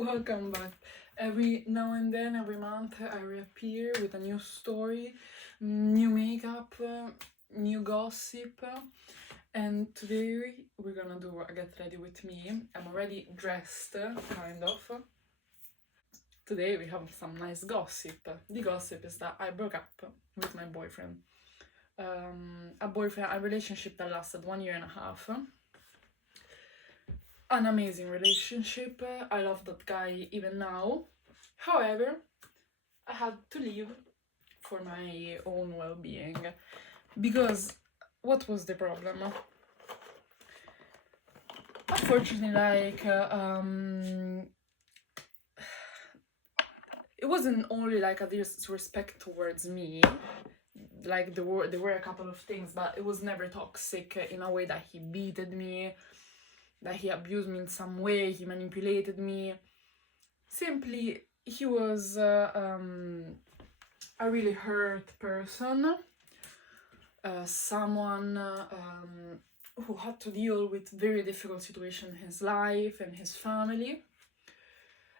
Welcome back. Every now and then, every month, I reappear with a new story, new makeup, new gossip. And today we're gonna do a get ready with me. I'm already dressed, kind of. Today we have some nice gossip. The gossip is that I broke up with my boyfriend. A relationship that lasted 1.5 years. An amazing relationship. I love that guy even now. However, I had to leave for my own well-being because what was the problem? Unfortunately, it wasn't only like a disrespect towards me. Like there were a couple of things, but it was never toxic in a way that he beated me, that he abused me in some way, he manipulated me. Simply, he was a really hurt person, someone who had to deal with very difficult situations in his life and his family,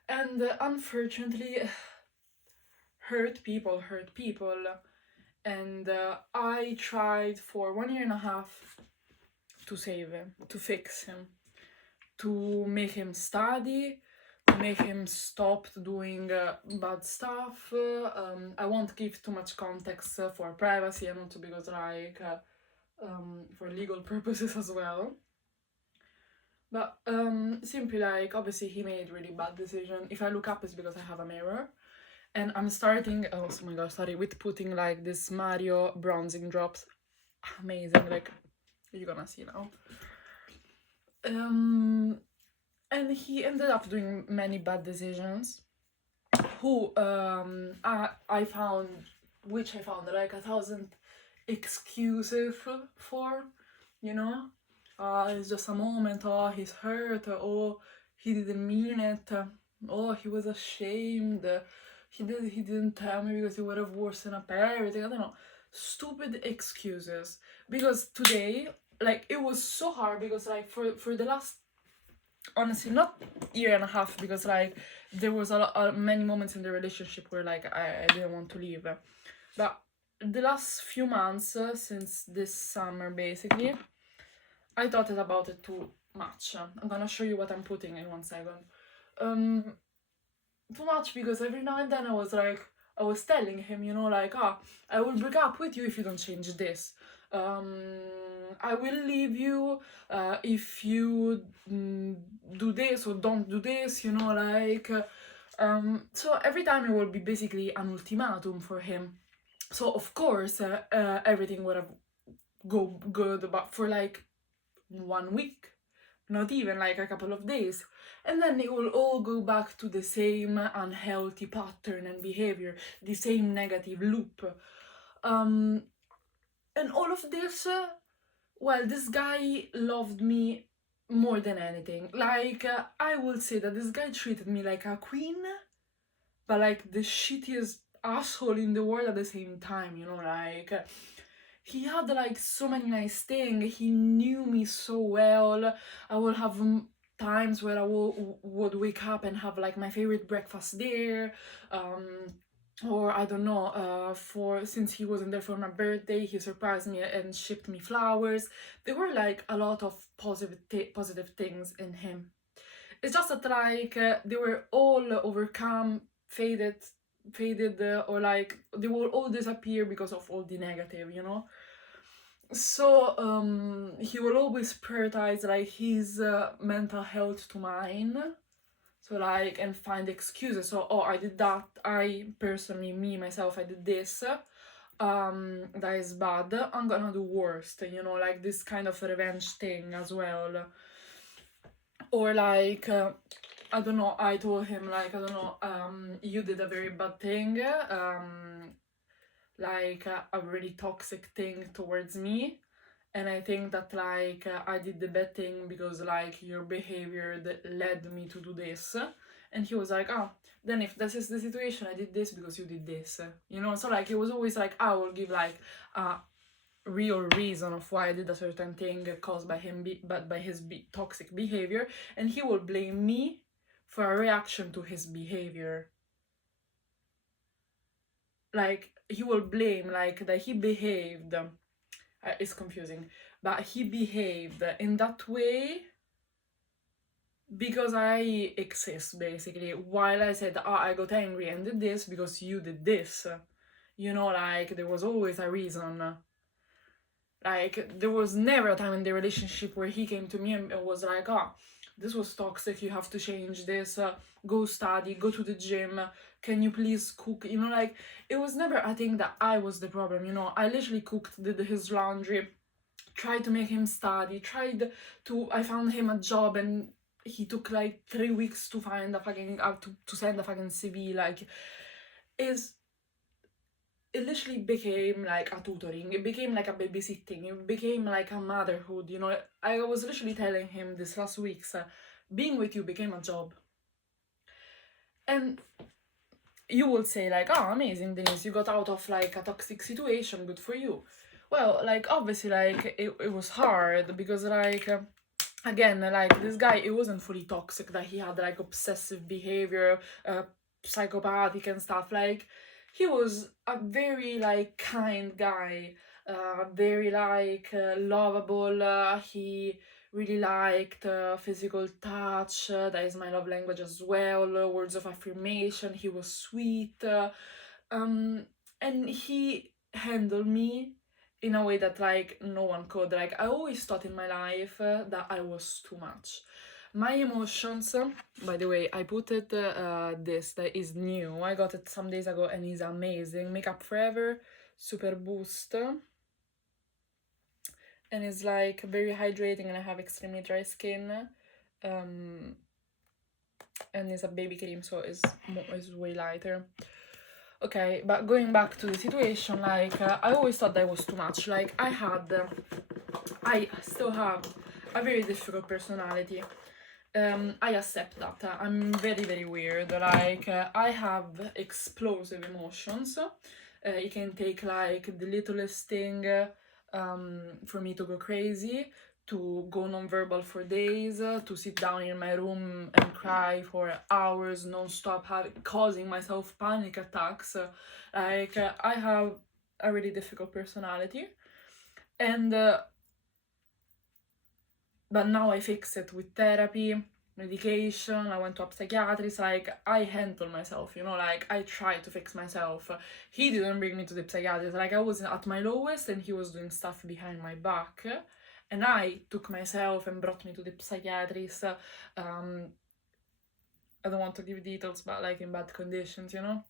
and unfortunately, hurt people, and I tried for 1.5 years to save him, to fix him, to make him study, to make him stop doing bad stuff. I won't give too much context for privacy and also because for legal purposes as well. But simply obviously he made really bad decision. If I look up, it's because I have a mirror. And I'm starting, oh my god, sorry, with putting this Mario bronzing drops. Amazing, you're gonna see now. And he ended up doing many bad decisions, who I found 1,000 excuses for, it's just a moment, he's hurt, he didn't mean it, he was ashamed, he didn't tell me because he would have worsened up everything. I don't know, stupid excuses. Because today, it was so hard because for the last, honestly, not 1.5 years, because there was many moments in the relationship where I didn't want to leave, but the last few months, since this summer basically, I thought about it too much. I'm gonna show you what I'm putting in 1 second. Too much, because every now and then I was telling him, I will break up with you if you don't change this. I will leave you if you do this or don't do this, so every time it will be basically an ultimatum for him. So of course everything would have go good, but for 1 week, not even a couple of days, and then it will all go back to the same unhealthy pattern and behavior, the same negative loop. And all of this, well, this guy loved me more than anything. I will say that this guy treated me like a queen, but the shittiest asshole in the world at the same time, he had so many nice things. He knew me so well. I will have times where I would wake up and have my favorite breakfast there, or I don't know, since he wasn't there for my birthday, he surprised me and shipped me flowers. There were a lot of positive things in him. It's just that they were all overcome, faded, or they will all disappear because of all the negative, So he will always prioritize his mental health to mine. So and find excuses. So I did that, I personally, myself, I did this, that is bad, I'm gonna do worse, this kind of revenge thing as well. Or I don't know, I told him you did a very bad thing, a really toxic thing towards me, and I think that I did the bad thing because your behavior that led me to do this. And he was then if this is the situation, I did this because you did this, so it was always I will give a real reason of why I did a certain thing caused by him, but by his toxic behavior, and he will blame me for a reaction to his behavior. Like, he will blame, like, that he behaved, it's confusing, but he behaved in that way because I exist, basically. While I said, I got angry and did this because you did this. You know, like, there was always a reason. Like, there was never a time in the relationship where he came to me and was like, this was toxic, you have to change this, go study, go to the gym, can you please cook? You know, like, it was never a thing that I was the problem, you know. I literally cooked, did his laundry, tried to make him study, I found him a job, and he took like 3 weeks to find a fucking, to send a fucking CV, like, is it literally became like a tutoring, it became like a babysitting, it became like a motherhood, you know. I was literally telling him this last week, being with you became a job. And you will say like, oh, amazing, Denise, you got out of like a toxic situation, good for you. Well, like, obviously, like, it was hard because, like, again, like, this guy, it wasn't fully toxic, that he had like obsessive behavior, psychopathic and stuff. Like, he was a very like kind guy, very like lovable. He really liked physical touch, that is my love language as well, words of affirmation. He was sweet, and he handled me in a way that like no one could. Like, I always thought in my life that I was too much. My emotions, by the way, I put it this that is new, I got it some days ago and is amazing, Makeup Forever Super Boost, and it's like very hydrating, and I have extremely dry skin, and it's a baby cream, so it's way lighter. Okay, but going back to the situation, like, I always thought that was too much. Like, I still have a very difficult personality. I accept that. I'm very, very weird. Like, I have explosive emotions. It can take, like, the littlest thing for me to go crazy, to go non-verbal for days, to sit down in my room and cry for hours non-stop, causing myself panic attacks. Like, I have a really difficult personality, and but now I fix it with therapy, medication. I went to a psychiatrist. Like, I handle myself, you know, like, I try to fix myself. He didn't bring me to the psychiatrist. Like, I was at my lowest and he was doing stuff behind my back, and I took myself and brought me to the psychiatrist. I don't want to give details, but like in bad conditions, you know.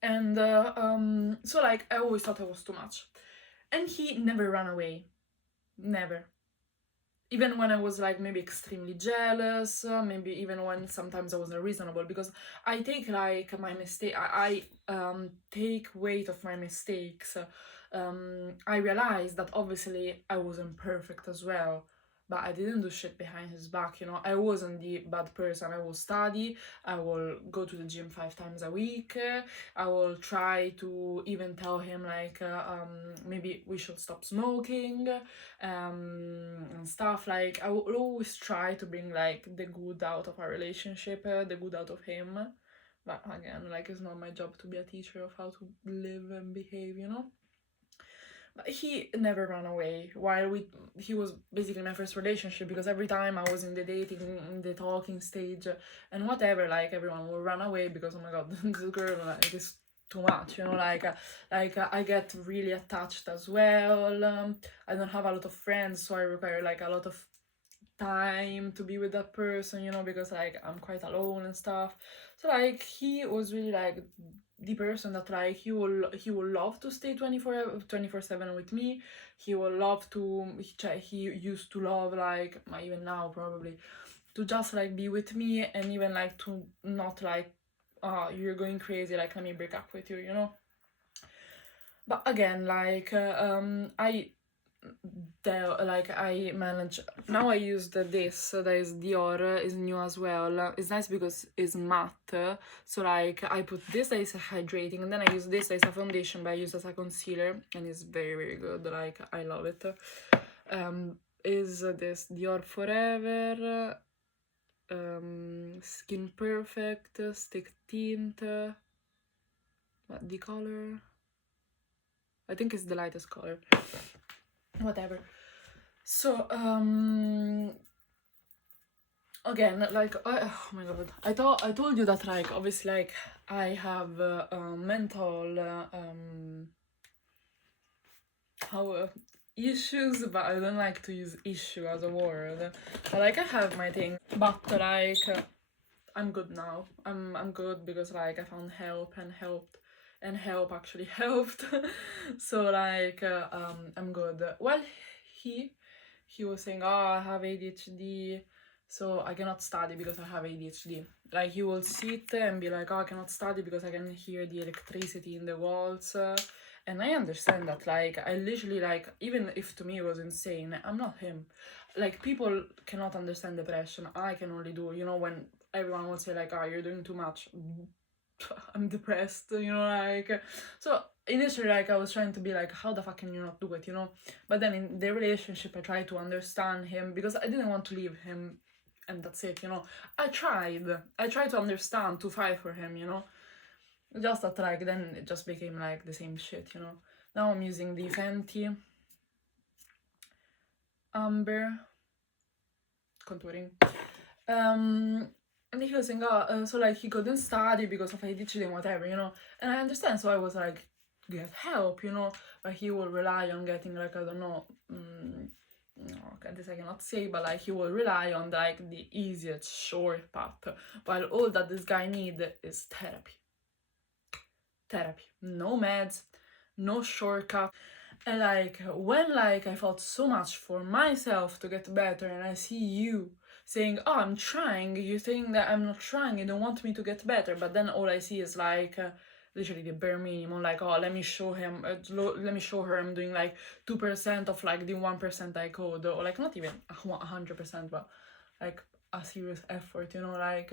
And so, like, I always thought I was too much, and he never ran away, never. Even when I was like maybe extremely jealous, maybe even when sometimes I wasn't reasonable, because I take like my mistake, I take weight of my mistakes. I realized that obviously I wasn't perfect as well, but I didn't do shit behind his back, you know. I wasn't the bad person. I will study, I will go to the gym 5 times a week, I will try to even tell him like maybe we should stop smoking, and stuff. Like, I will always try to bring like the good out of our relationship, the good out of him. But again, like, it's not my job to be a teacher of how to live and behave, you know. But he never ran away. He was basically my first relationship, because every time I was in the dating, in the talking stage, and whatever, like, everyone will run away because, oh my god, this girl, like, is too much, you know. Like, I get really attached as well. I don't have a lot of friends, so I require like a lot of time to be with that person, you know, because like I'm quite alone and stuff. So like, he was really like the person that like he will love to stay 24/7 with me. He will love to, he used to love, like, even now probably, to just like be with me, and even like to not like, you're going crazy, like, let me break up with you, you know. But again, like, I manage now. I use this that is Dior, is new as well. It's nice because it's matte, so like I put this that is hydrating, and then I use this that is a foundation, but I use as a concealer, and it's very, very good. Like, I love it. Is this Dior Forever Skin Perfect, Stick Tint, the color, I think it's the lightest color, whatever. So again, like oh my god, I told you that like obviously like I have mental issues, but I don't like to use issue as a word. But like I have my thing, but like I'm good now. I'm good because like I found help and help actually helped. So like I'm good. Well, he was saying, oh, I have ADHD, so I cannot study because I have ADHD. Like he will sit and be like, oh, I cannot study because I can hear the electricity in the walls. And I understand that, like, I literally, like, even if to me it was insane, I'm not him. Like, people cannot understand depression. I can only do, you know, when everyone will say, like, oh, you're doing too much. I'm depressed, you know, like. So, initially, like, I was trying to be like, how the fuck can you not do it, you know? But then in the relationship, I tried to understand him because I didn't want to leave him and that's it, you know. I tried to understand, to fight for him, you know. Just that like then it just became like the same shit, you know. Now I'm using the Fenty Amber contouring. And he was saying, so like he couldn't study because of ADHD and whatever, you know. And I understand, so I was like, get help, you know. But he will rely on getting like, I don't know, no, this I cannot say, but like he will rely on like the easiest short path, while all that this guy need is therapy. No meds, no shortcut. And like when like I felt so much for myself to get better, and I see you saying, oh, I'm trying, you think that I'm not trying, you don't want me to get better, but then all I see is like literally the bare minimum, like, oh, let me show her I'm doing like 2% of like the 1% I code, or like not even 100%, but like a serious effort, you know. Like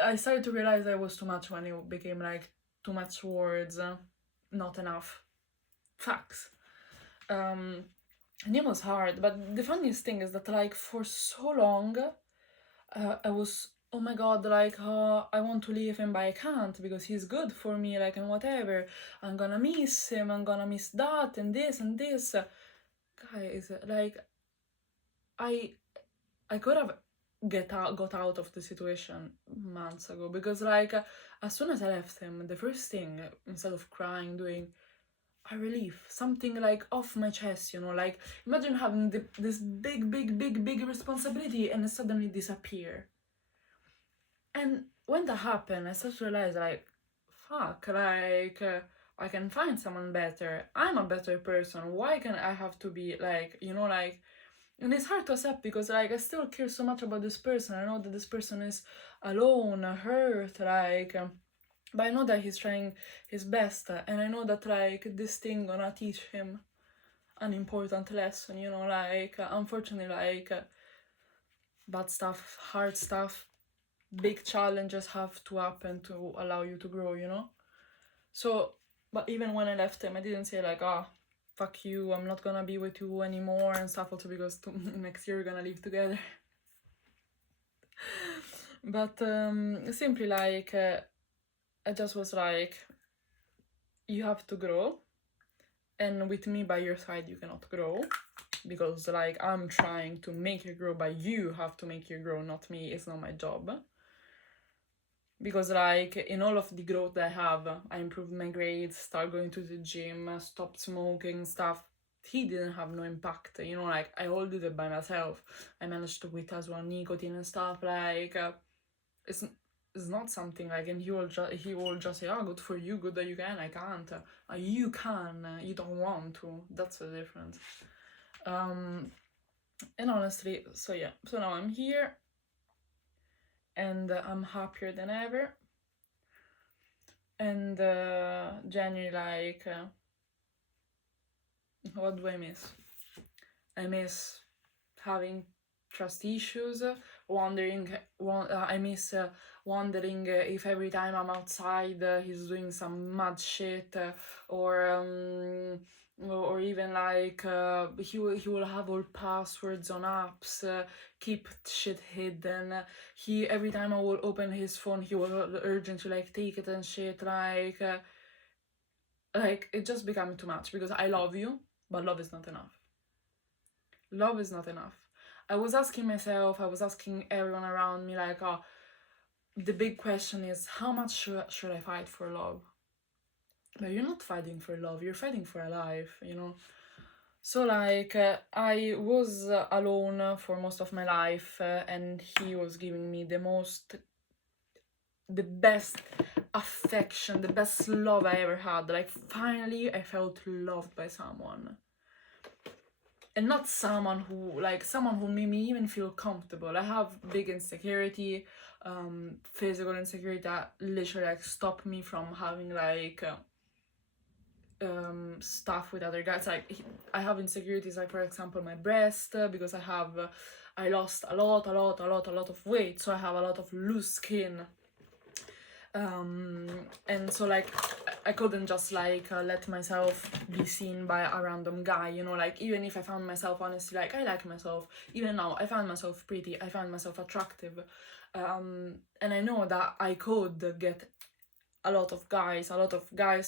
I started to realize I was too much when it became like too much words, not enough facts. And it was hard, but the funniest thing is that like for so long I was, oh my god, like I want to leave him but I can't because he's good for me, like, and whatever, I'm gonna miss him, I'm gonna miss that and this and this. Guys, like I could have got out of the situation months ago, because like as soon as I left him, the first thing, instead of crying, doing a relief, something like off my chest, you know. Like imagine having this big responsibility and it suddenly disappear. And when that happened, I started to realize like, fuck, like I can find someone better, I'm a better person, why can I have to be like, you know, like. And it's hard to accept because like I still care so much about this person. I know that this person is alone, hurt, like but I know that he's trying his best, and I know that like this thing gonna teach him an important lesson, you know. Like unfortunately, like bad stuff, hard stuff, big challenges have to happen to allow you to grow, you know. So, but even when I left him, I didn't say like, ah, fuck you, I'm not gonna be with you anymore and stuff, also because next year we're gonna live together. But simply like I just was like, you have to grow, and with me by your side you cannot grow, because like I'm trying to make you grow, but you have to make you grow, not me. It's not my job. Because like in all of the growth that I have, I improved my grades, started going to the gym, stopped smoking, stuff. He didn't have no impact, you know. Like I all did it by myself. I managed to quit as well nicotine and stuff. Like it's not something like, and he will just say, oh, good for you, good that you can. I can't. You can, you don't want to. That's the difference. And honestly, so yeah, so now I'm here and I'm happier than ever. And January, like what do I miss? I miss having trust issues, I miss wondering if every time I'm outside he's doing some mad shit, or or even like he will have all passwords on apps, keep shit hidden. He every time I will open his phone, he will urgently like take it and shit. Like it just became too much because I love you, but love is not enough. Love is not enough. I was asking myself, I was asking everyone around me, like, oh, the big question is, how much should I fight for love? But you're not fighting for love, you're fighting for a life, you know? So, like, I was alone for most of my life, and he was giving me the best affection, the best love I ever had. Like, finally, I felt loved by someone. And not someone who made me even feel comfortable. I have big insecurity, physical insecurity that literally like stopped me from having like stuff with other guys. Like I have insecurities, like for example my breast, because I lost a lot of weight, so I have a lot of loose skin. And so like I couldn't just like let myself be seen by a random guy, you know, like even if I found myself honestly like I like myself, even now I find myself pretty, I find myself attractive, and I know that I could get a lot of guys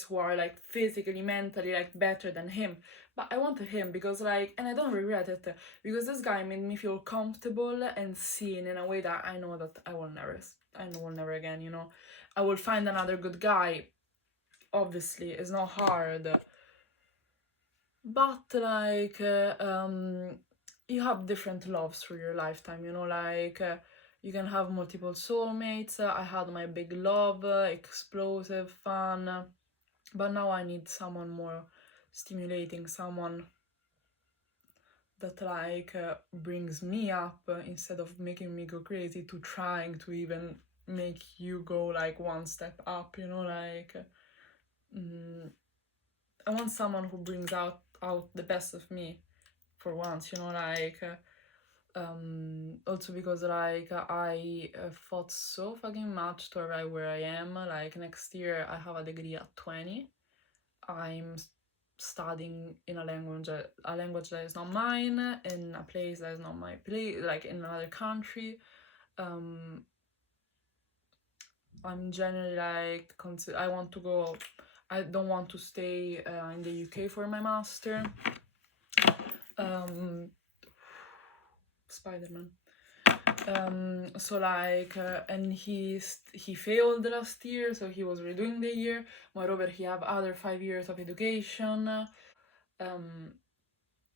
who are like physically, mentally like better than him, but I wanted him because like, and I don't regret it, because this guy made me feel comfortable and seen in a way that I know that I will never again, you know. I will find another good guy, obviously it's not hard, but like you have different loves through your lifetime, you know, like you can have multiple soulmates. I had my big love, explosive, fun, but now I need someone more stimulating, someone that like brings me up, instead of making me go crazy to trying to even make you go like one step up, you know, like I want someone who brings out the best of me for once, you know, like also because like I fought so fucking much to arrive where I am. Like next year I have a degree at 20. I'm studying in a language that is not mine, in a place that is not my place, like in another country. I'm generally like I want to go. I don't want to stay in the UK for my master. Spider-Man. So like and he failed last year, so he was redoing the year. Moreover, he have other 5 years of education.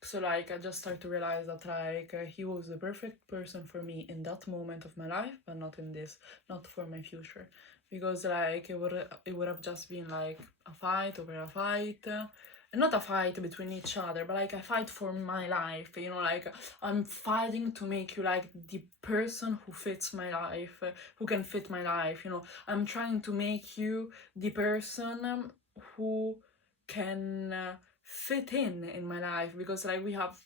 So like I just started to realize that like he was the perfect person for me in that moment of my life, but not in this, not for my future, because like it would have just been like a fight over a fight, and not a fight between each other, but like a fight for my life, you know, like I'm fighting to make you like the person who fits my life, who can fit my life, you know. I'm trying to make you the person who can fit in my life, because like we have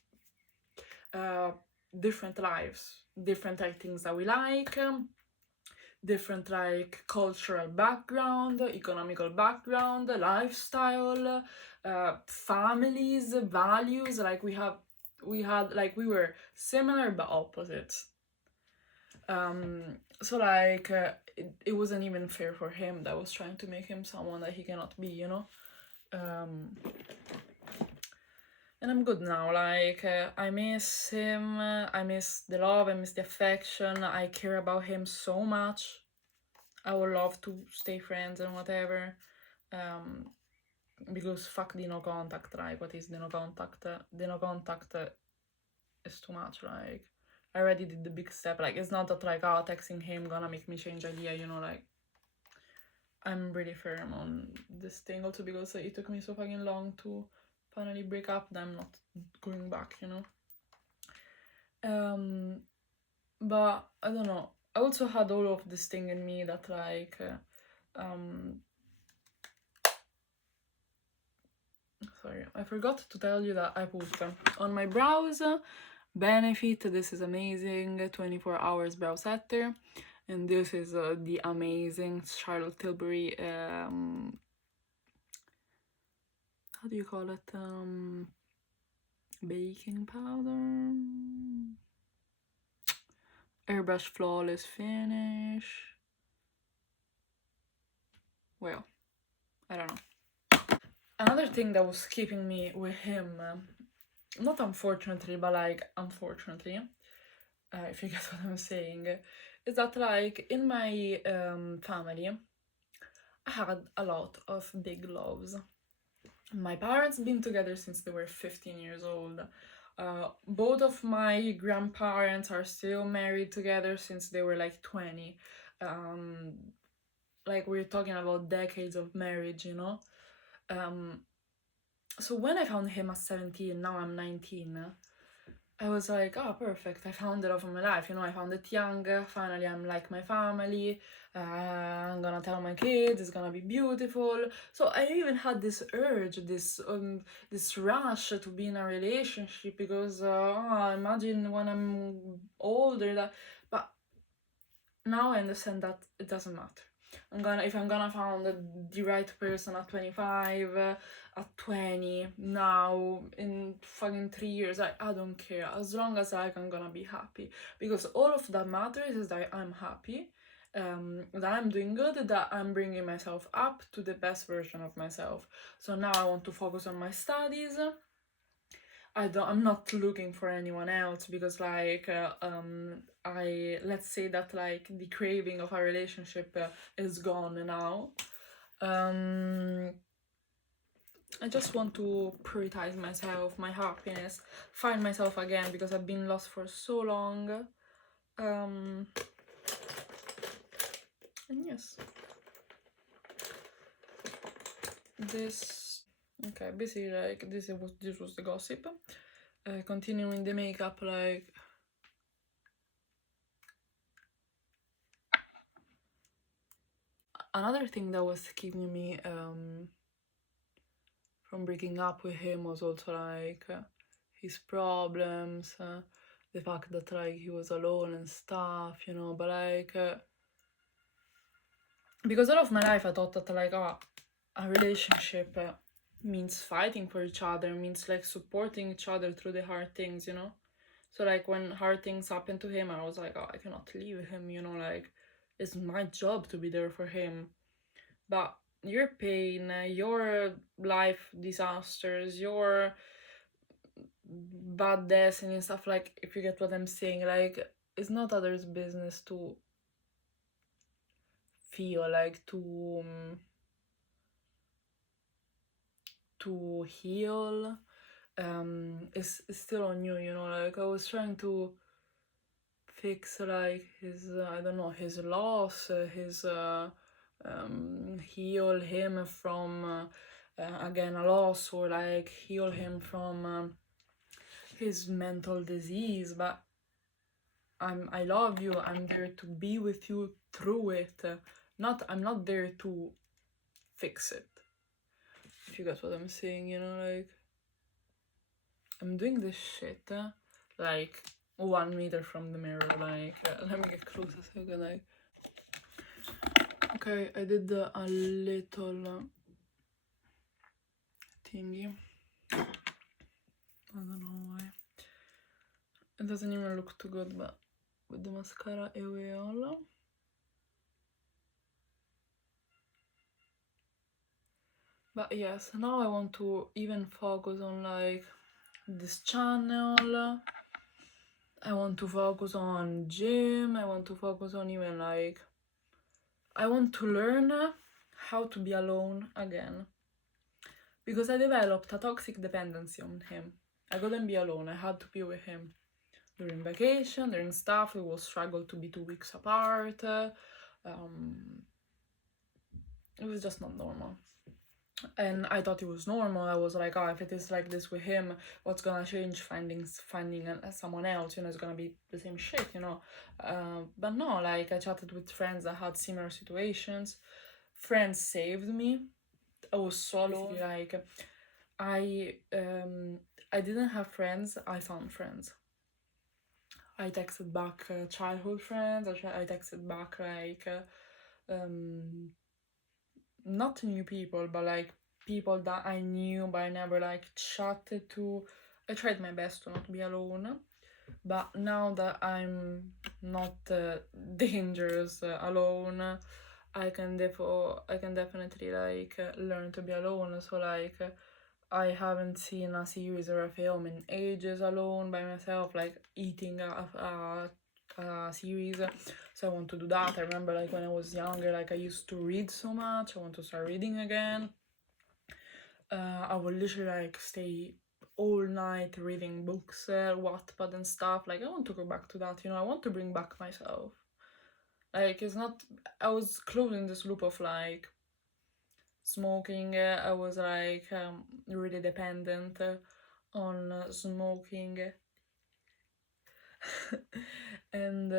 different lives, different like things that we like, different like cultural background, economical background, lifestyle, families, values. Like we were similar but opposites. So like it wasn't even fair for him that I was trying to make him someone that he cannot be, you know. And I'm good now, like I miss him, I miss the love, I miss the affection, I care about him so much. I would love to stay friends and whatever, because fuck the no contact, like what is the no contact? The no contact is too much, like I already did the big step, like it's not that like texting him gonna make me change idea, you know, like I'm really firm on this thing, also because it took me so fucking long to finally break up that I'm not going back, you know. But I don't know, I also had all of this thing in me that like sorry, I forgot to tell you that I put on my brows Benefit. This is amazing 24 hours brow setter, and this is the amazing Charlotte Tilbury how do you call it? Baking powder. Airbrush flawless finish. Well, I don't know. Another thing that was keeping me with him, not unfortunately, but like unfortunately, if you get what I'm saying, is that like in my family, I had a lot of big loves. My parents been together since they were 15 years old. Both of my grandparents are still married together since they were like 20. Like we're talking about decades of marriage, you know. So when I found him at 17, now I'm 19, I was like, oh, perfect, I found the love of my life, you know, I found it young, finally I'm like my family, I'm gonna tell my kids, it's gonna be beautiful. So I even had this urge, this rush to be in a relationship, because imagine when I'm older, that, but now I understand that it doesn't matter. If I'm gonna find the right person at 25, at 20, now, in fucking 3 years, I don't care. As long as I'm gonna be happy. Because all of that matters is that I'm happy, that I'm doing good, that I'm bringing myself up to the best version of myself. So now I want to focus on my studies. I'm not looking for anyone else, because like let's say that like the craving of a relationship is gone now. I just want to prioritize myself, my happiness, find myself again, because I've been lost for so long. And yes, okay, basically like this was the gossip. Continuing the makeup, like another thing that was keeping me from breaking up with him was also like his problems, the fact that like he was alone and stuff, you know. But like because all of my life I thought that like a relationship means fighting for each other, means like supporting each other through the hard things, you know. So like when hard things happened to him, I was like, oh, I cannot leave him, you know, like it's my job to be there for him. But your pain, your life disasters, your bad destiny and stuff, like, if you get what I'm saying, like, it's not others' business to feel, like, to heal. It's still on you, you know. Like, I was trying to fix like his I don't know, his loss, his heal him from again a loss, or like heal him from his mental disease. But I love you, I'm there to be with you through it, I'm not there to fix it, if you get what I'm saying, you know. Like, I'm doing this shit like 1 meter from the mirror, like let me get close a second, like, okay, I did a little thingy, I don't know why it doesn't even look too good, but with the mascara e all. But yes, now I want to even focus on like this channel, I want to focus on gym, I want to focus on even like, I want to learn how to be alone again, because I developed a toxic dependency on him. I couldn't be alone, I had to be with him. During vacation, during stuff, we will struggle to be 2 weeks apart. It was just not normal. And I thought it was normal. I was like, oh, if it is like this with him, what's gonna change? Finding someone else, you know, it's gonna be the same shit, you know. But no, like, I chatted with friends that had similar situations. Friends saved me. I was so alone. Like, I didn't have friends, I found friends. I texted back childhood friends, I texted back like not new people, but like people that I knew but I never like chatted to. I tried my best to not be alone, but now that I'm not dangerous alone, I can definitely like learn to be alone. So like I haven't seen a series or a film in ages alone by myself, like eating a series. So I want to do that. I remember like when I was younger, like I used to read so much. I want to start reading again. I would literally like stay all night reading books, Wattpad and stuff. Like I want to go back to that, you know. I want to bring back myself. Like it's not. I was closing this loop of like smoking. I was like really dependent on smoking, and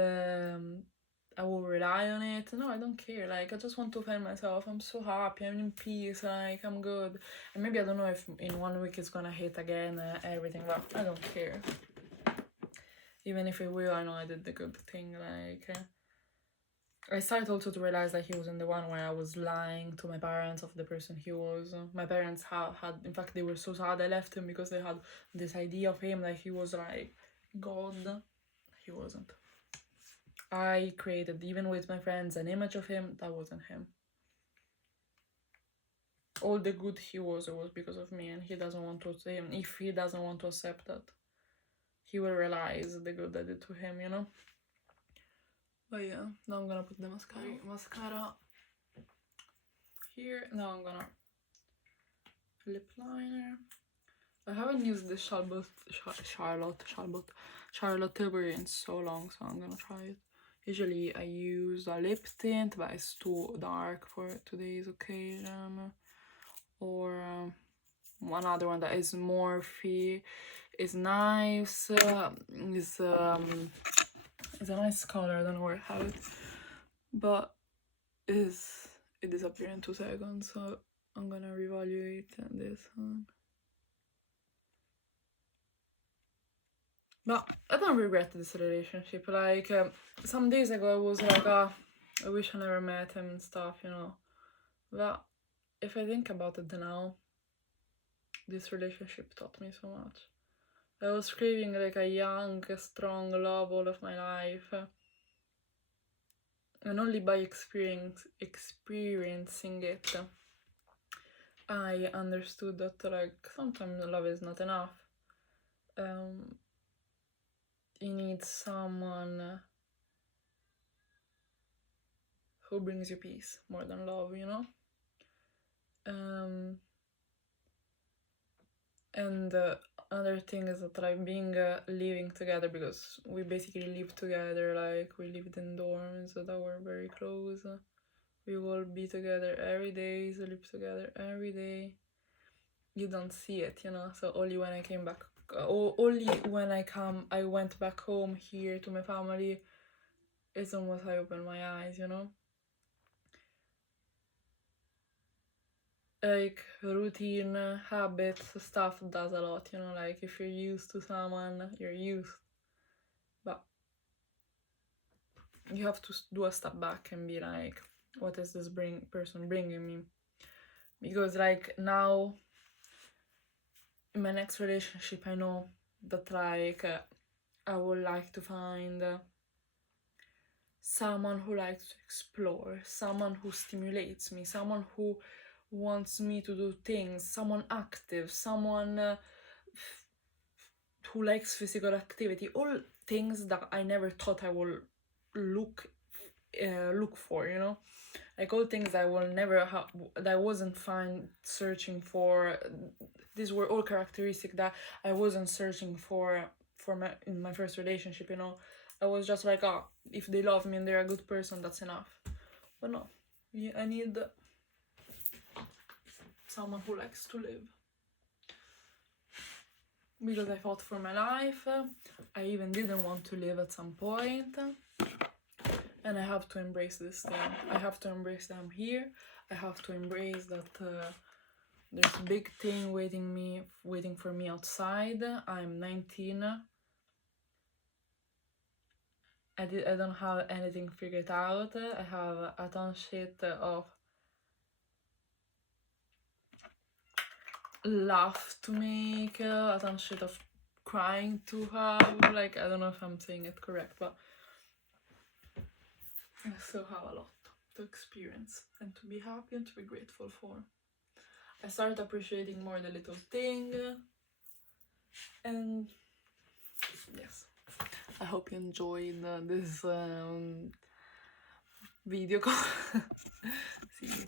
I will rely on it. No, I don't care. Like I just want to find myself. I'm so happy. I'm in peace. Like I'm good. And maybe I don't know if in 1 week it's gonna hit again everything, but I don't care. Even if it will, I know I did the good thing. Like I started also to realize that he wasn't the one where I was lying to my parents of the person he was. My parents had in fact, they were so sad I left him because they had this idea of him like he was like God. He wasn't. I created, even with my friends, an image of him that wasn't him. All the good he was, it was because of me, and he doesn't want to say him. If he doesn't want to accept that, he will realize the good I did to him, you know? But yeah, now I'm gonna put the mascara here. Now I'm gonna lip liner. I haven't used this Charlotte Tilbury in so long, so I'm gonna try it. Usually I use a lip tint, but it's too dark for today's occasion. Or one other one that is Morphe, is nice, is a nice color. I don't know where I have it, but it disappeared in 2 seconds, so I'm gonna reevaluate this one. But I don't regret this relationship. Like some days ago I was like, I wish I never met him and stuff, you know. But if I think about it now, this relationship taught me so much. I was craving like a young, strong love all of my life. And only by experiencing it, I understood that like sometimes love is not enough. You need someone who brings you peace more than love, you know? And another thing is that like being living together, because we basically live together, like we lived in dorms that were very close. We will be together every day, sleep together every day. You don't see it, you know. So only when I came back, only when I went back home here to my family, it's almost I opened my eyes, you know. Like routine, habits, stuff does a lot, you know. Like if you're used to someone, you're used, but you have to do a step back and be like, what is this person bringing me? Because like now in my next relationship, I know that like I would like to find someone who likes to explore, someone who stimulates me, someone who wants me to do things, someone active, someone who likes physical activity, all things that I never thought I would look for, you know. Like all things I will never have, that I wasn't searching for. These were all characteristics that I wasn't searching for in my first relationship, you know. I was just like, if they love me and they're a good person, that's enough. But no, I need someone who likes to live. Because I fought for my life. I even didn't want to live at some point. And I have to embrace this thing. I have to embrace that I'm here. I have to embrace that there's a big thing waiting for me outside. I'm 19. I don't have anything figured out. I have a ton shit of laugh to make, a ton of shit of crying to have. Like, I don't know if I'm saying it correct, but I still have a lot to experience and to be happy and to be grateful for. I started appreciating more the little thing, and yes, I hope you enjoyed this video call. See you.